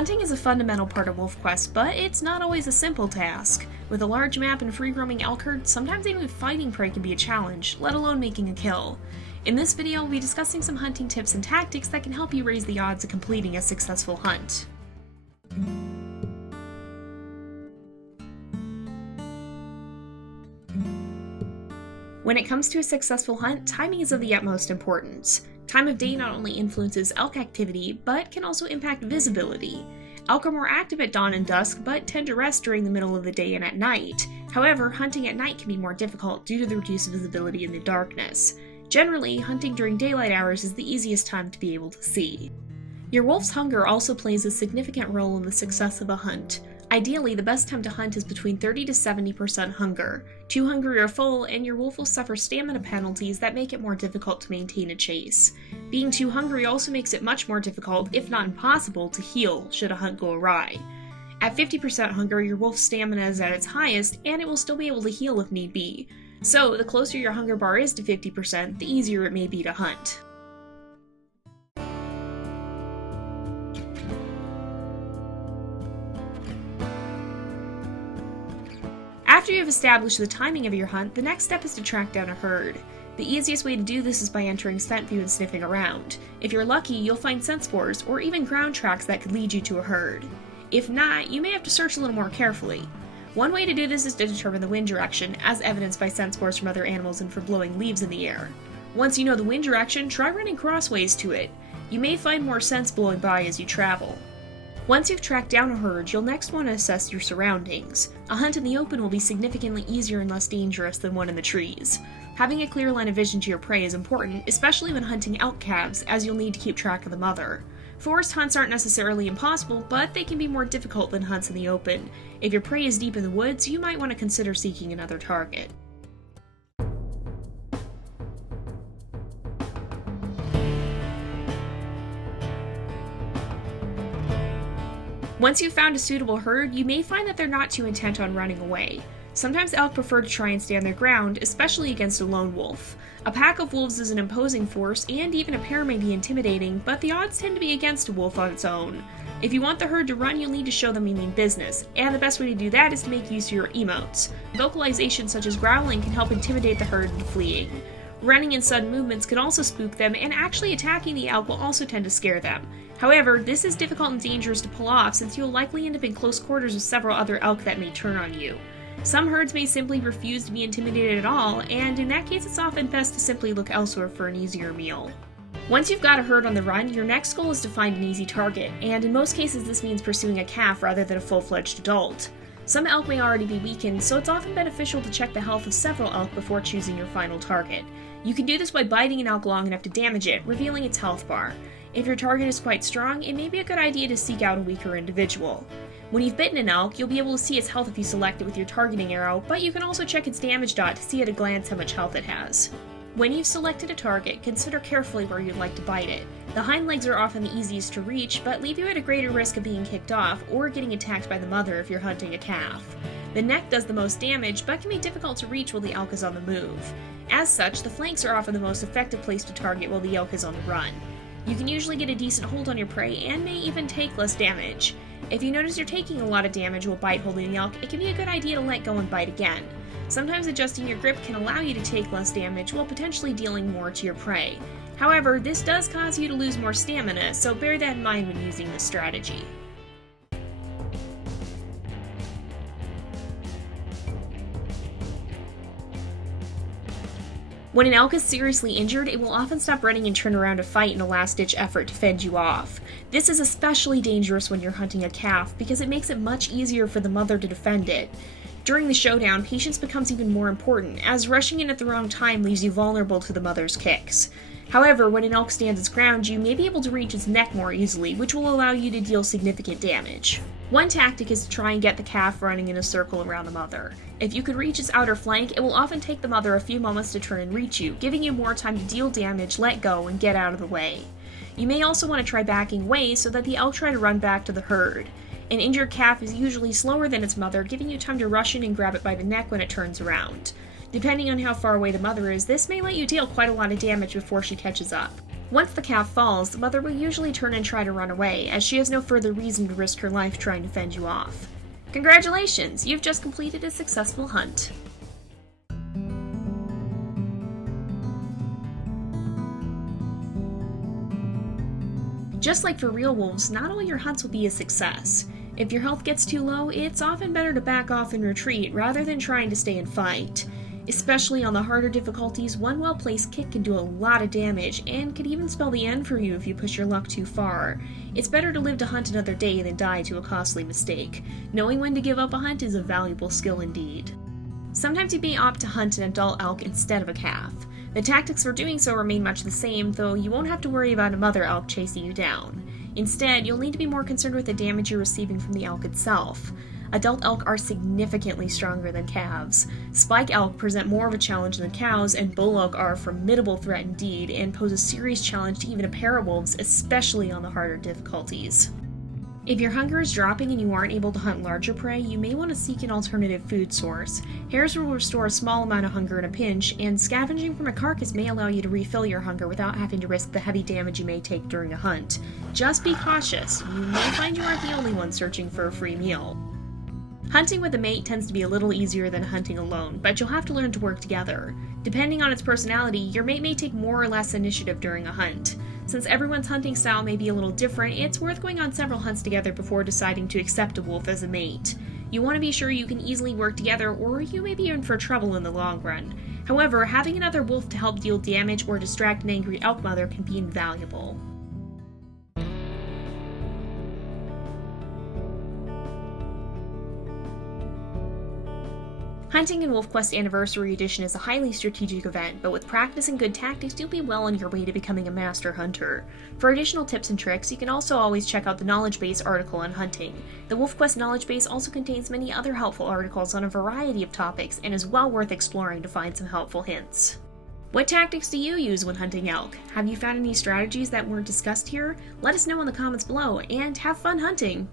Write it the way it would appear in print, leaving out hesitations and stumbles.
Hunting is a fundamental part of WolfQuest, but it's not always a simple task. With a large map and free-roaming elk herd, sometimes even finding prey can be a challenge, let alone making a kill. In this video, we'll be discussing some hunting tips and tactics that can help you raise the odds of completing a successful hunt. When it comes to a successful hunt, timing is of the utmost importance. Time of day not only influences elk activity, but can also impact visibility. Elk are more active at dawn and dusk, but tend to rest during the middle of the day and at night. However, hunting at night can be more difficult due to the reduced visibility in the darkness. Generally, hunting during daylight hours is the easiest time to be able to see. Your wolf's hunger also plays a significant role in the success of a hunt. Ideally, the best time to hunt is between 30 to 70% hunger. Too hungry or full, and your wolf will suffer stamina penalties that make it more difficult to maintain a chase. Being too hungry also makes it much more difficult, if not impossible, to heal should a hunt go awry. At 50% hunger, your wolf's stamina is at its highest, and it will still be able to heal if need be. So, the closer your hunger bar is to 50%, the easier it may be to hunt. After you have established the timing of your hunt, the next step is to track down a herd. The easiest way to do this is by entering scent view and sniffing around. If you're lucky, you'll find scent spores or even ground tracks that could lead you to a herd. If not, you may have to search a little more carefully. One way to do this is to determine the wind direction, as evidenced by scent spores from other animals and from blowing leaves in the air. Once you know the wind direction, try running crossways to it. You may find more scents blowing by as you travel. Once you've tracked down a herd, you'll next want to assess your surroundings. A hunt in the open will be significantly easier and less dangerous than one in the trees. Having a clear line of vision to your prey is important, especially when hunting elk calves, as you'll need to keep track of the mother. Forest hunts aren't necessarily impossible, but they can be more difficult than hunts in the open. If your prey is deep in the woods, you might want to consider seeking another target. Once you've found a suitable herd, you may find that they're not too intent on running away. Sometimes elk prefer to try and stand their ground, especially against a lone wolf. A pack of wolves is an imposing force, and even a pair may be intimidating, but the odds tend to be against a wolf on its own. If you want the herd to run, you'll need to show them you mean business, and the best way to do that is to make use of your emotes. Vocalizations such as growling can help intimidate the herd into fleeing. Running and sudden movements can also spook them, and actually attacking the elk will also tend to scare them. However, this is difficult and dangerous to pull off since you'll likely end up in close quarters with several other elk that may turn on you. Some herds may simply refuse to be intimidated at all, and in that case it's often best to simply look elsewhere for an easier meal. Once you've got a herd on the run, your next goal is to find an easy target, and in most cases this means pursuing a calf rather than a full-fledged adult. Some elk may already be weakened, so it's often beneficial to check the health of several elk before choosing your final target. You can do this by biting an elk long enough to damage it, revealing its health bar. If your target is quite strong, it may be a good idea to seek out a weaker individual. When you've bitten an elk, you'll be able to see its health if you select it with your targeting arrow, but you can also check its damage dot to see at a glance how much health it has. When you've selected a target, consider carefully where you'd like to bite it. The hind legs are often the easiest to reach, but leave you at a greater risk of being kicked off or getting attacked by the mother if you're hunting a calf. The neck does the most damage, but can be difficult to reach while the elk is on the move. As such, the flanks are often the most effective place to target while the elk is on the run. You can usually get a decent hold on your prey and may even take less damage. If you notice you're taking a lot of damage while bite holding the elk, it can be a good idea to let go and bite again. Sometimes adjusting your grip can allow you to take less damage while potentially dealing more to your prey. However, this does cause you to lose more stamina, so bear that in mind when using this strategy. When an elk is seriously injured, it will often stop running and turn around to fight in a last-ditch effort to fend you off. This is especially dangerous when you're hunting a calf, because it makes it much easier for the mother to defend it. During the showdown, patience becomes even more important, as rushing in at the wrong time leaves you vulnerable to the mother's kicks. However, when an elk stands its ground, you may be able to reach its neck more easily, which will allow you to deal significant damage. One tactic is to try and get the calf running in a circle around the mother. If you could reach its outer flank, it will often take the mother a few moments to turn and reach you, giving you more time to deal damage, let go, and get out of the way. You may also want to try backing away so that the elk try to run back to the herd. An injured calf is usually slower than its mother, giving you time to rush in and grab it by the neck when it turns around. Depending on how far away the mother is, this may let you deal quite a lot of damage before she catches up. Once the calf falls, the mother will usually turn and try to run away, as she has no further reason to risk her life trying to fend you off. Congratulations! You've just completed a successful hunt. Just like for real wolves, not all your hunts will be a success. If your health gets too low, it's often better to back off and retreat rather than trying to stay and fight. Especially on the harder difficulties, one well-placed kick can do a lot of damage and could even spell the end for you if you push your luck too far. It's better to live to hunt another day than die to a costly mistake. Knowing when to give up a hunt is a valuable skill indeed. Sometimes you may opt to hunt an adult elk instead of a calf. The tactics for doing so remain much the same, though you won't have to worry about a mother elk chasing you down. Instead, you'll need to be more concerned with the damage you're receiving from the elk itself. Adult elk are significantly stronger than calves. Spike elk present more of a challenge than cows, and bull elk are a formidable threat indeed and pose a serious challenge to even a pair of wolves, especially on the harder difficulties. If your hunger is dropping and you aren't able to hunt larger prey, you may want to seek an alternative food source. Hares will restore a small amount of hunger in a pinch, and scavenging from a carcass may allow you to refill your hunger without having to risk the heavy damage you may take during a hunt. Just be cautious. You may find you aren't the only one searching for a free meal. Hunting with a mate tends to be a little easier than hunting alone, but you'll have to learn to work together. Depending on its personality, your mate may take more or less initiative during a hunt. Since everyone's hunting style may be a little different, it's worth going on several hunts together before deciding to accept a wolf as a mate. You want to be sure you can easily work together, or you may be in for trouble in the long run. However, having another wolf to help deal damage or distract an angry elk mother can be invaluable. Hunting in WolfQuest Anniversary Edition is a highly strategic event, but with practice and good tactics, you'll be well on your way to becoming a master hunter. For additional tips and tricks, you can also always check out the Knowledge Base article on hunting. The WolfQuest Knowledge Base also contains many other helpful articles on a variety of topics and is well worth exploring to find some helpful hints. What tactics do you use when hunting elk? Have you found any strategies that weren't discussed here? Let us know in the comments below, and have fun hunting!